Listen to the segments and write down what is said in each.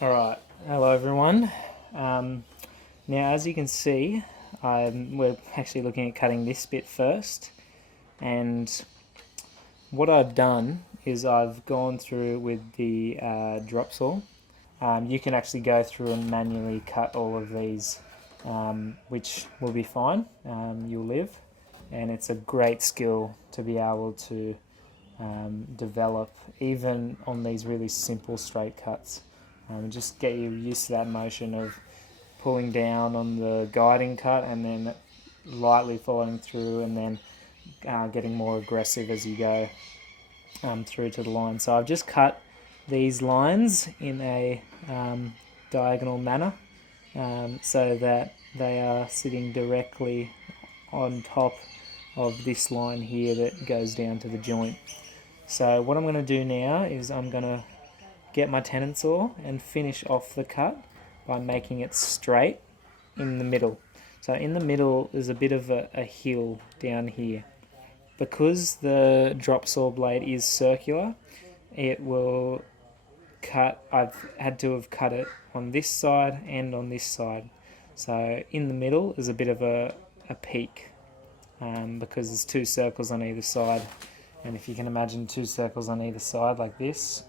Alright, hello everyone. Now as you can see, we're actually looking at cutting this bit first, and what I've done is I've gone through with the drop saw. You can actually go through and manually cut all of these, which will be fine, you'll live, and it's a great skill to be able to develop even on these really simple straight cuts. Just get you used to that motion of pulling down on the guiding cut and then lightly following through, and then getting more aggressive as you go through to the line. So I've just cut these lines in a diagonal manner, so that they are sitting directly on top of this line here that goes down to the joint. So what I'm going to do now is I'm going to get my tenon saw and finish off the cut by making it straight in the middle. So in the middle is a bit of a hill down here. Because the drop saw blade is circular, it will cut, I've had to have cut it on this side and on this side. So in the middle is a bit of a peak, because there's two circles on either side. And if you can imagine two circles on either side like this,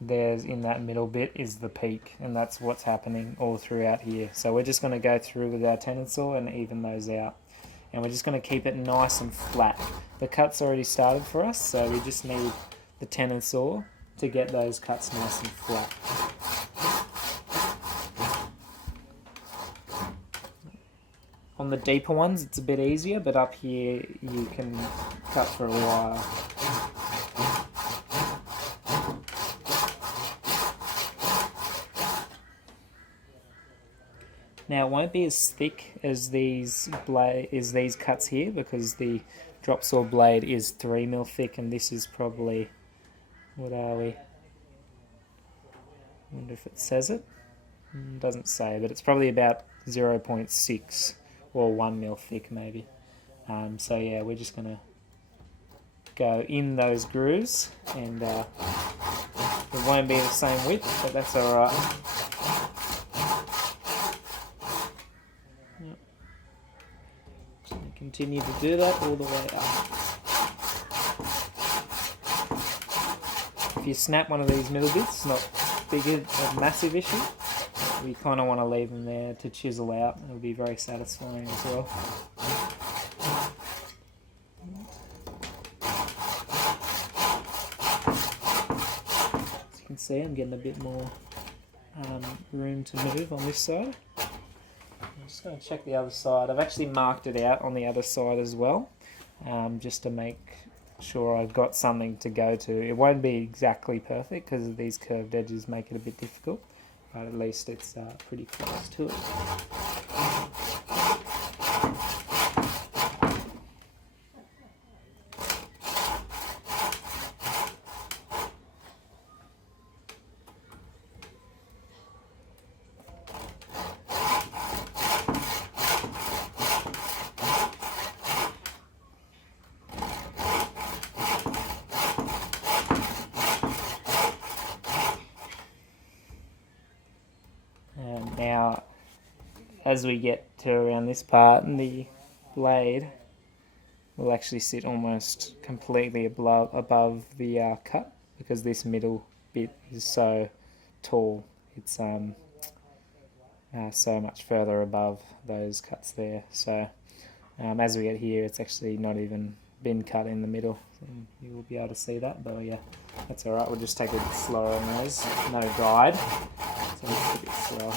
there's in that middle bit is the peak, and that's what's happening all throughout here. So we're just going to go through with our tenon saw and even those out, and we're just going to keep it nice and flat. The cut's already started for us, so we just need the tenon saw to get those cuts nice and flat. On the deeper ones it's a bit easier, but up here you can cut for a while. Now it won't be as thick as these cuts here, because the drop saw blade is 3mm thick, and this is probably, what are we? I wonder if it says it. It doesn't say, but it's probably about 0.6 or 1mm thick maybe. So yeah, we're just gonna go in those grooves, and it won't be the same width, but that's alright. Continue to do that all the way up. If you snap one of these middle bits, it's not a massive issue. We kind of want to leave them there to chisel out. It'll be very satisfying as well. As you can see, I'm getting a bit more room to move on this side. I'm just going to check the other side. I've actually marked it out on the other side as well, just to make sure I've got something to go to. It won't be exactly perfect because these curved edges make it a bit difficult, but at least it's pretty close to it. Now, as we get to around this part, the blade will actually sit almost completely above the cut, because this middle bit is so tall. It's so much further above those cuts there. So as we get here, it's actually not even been cut in the middle. And you will be able to see that, but yeah, that's alright. We'll just take it a bit slower on those. No guide, so it's a bit slow.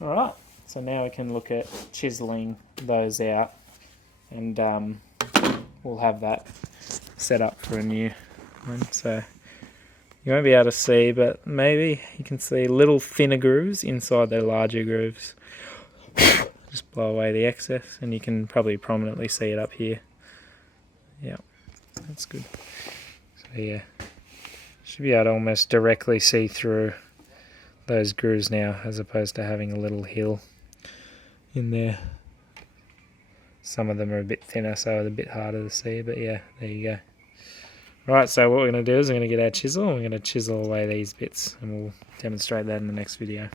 Alright, so now we can look at chiseling those out, and we'll have that set up for a new one. So you won't be able to see, but maybe you can see little thinner grooves inside the larger grooves. just blow away the excess, and you can probably prominently see it up here. Yeah, that's good. So yeah, should be able to almost directly see through those grooves now, as opposed to having a little hill in there. Some of them are a bit thinner, so it's a bit harder to see, but yeah, there you go. Right, so what we're going to do is we're going to get our chisel and we're going to chisel away these bits, and we'll demonstrate that in the next video.